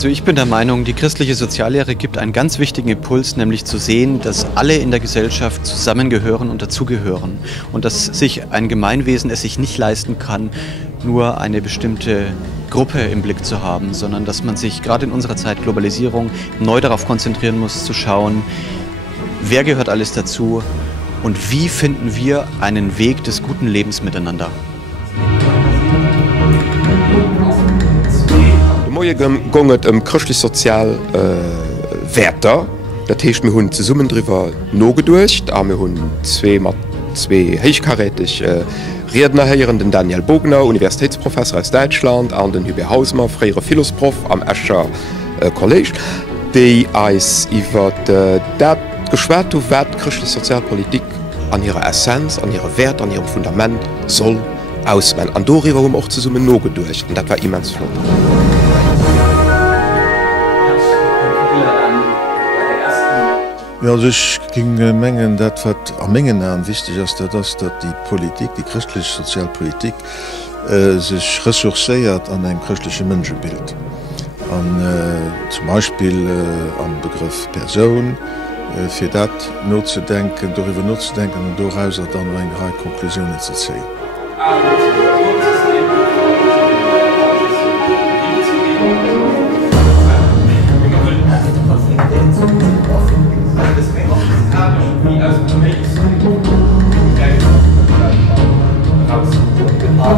Also ich bin der Meinung, die christliche Soziallehre gibt einen ganz wichtigen Impuls, nämlich zu sehen, dass alle in der Gesellschaft zusammengehören und dazugehören und dass sich ein Gemeinwesen es sich nicht leisten kann, nur eine bestimmte Gruppe im Blick zu haben, sondern dass man sich gerade in unserer Zeit Globalisierung neu darauf konzentrieren muss, zu schauen, wer gehört alles dazu und wie finden wir einen Weg des guten Lebens miteinander. Moie gonget christlich sozial Werter, dat hecht mir hunn ze summen drwer no gedurcht, a mir hunn zwe heichkarätig Redner heieren den Daniel Bogner, Universitätsprofessor aus Deutschland, an den Hubert Hausmer, freiere Philosoph am Escher College, déi eis iwwer dat geschwert wat christlich Sozialpolitik an ihrer Essenz, an ihre Wert, an ihrem Fundament soll ausmen. An doriwwerm och ze summen no gedurcht, und dat war immens flott. Ja, ich ging mengen dat wat a Mengen an wichtig ist, dass die Politik, die christliche Sozialpolitik sich ressourceiert an ein christliche Menschenbild. Zum Beispiel am Begriff Person, für dat notzudenken, darüber nachzudenken und daraus dann eine Reihe Konklusionen zu ziehen.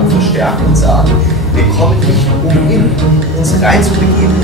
Verstärken und sagen, wir kommen nicht umhin, uns reinzubegeben.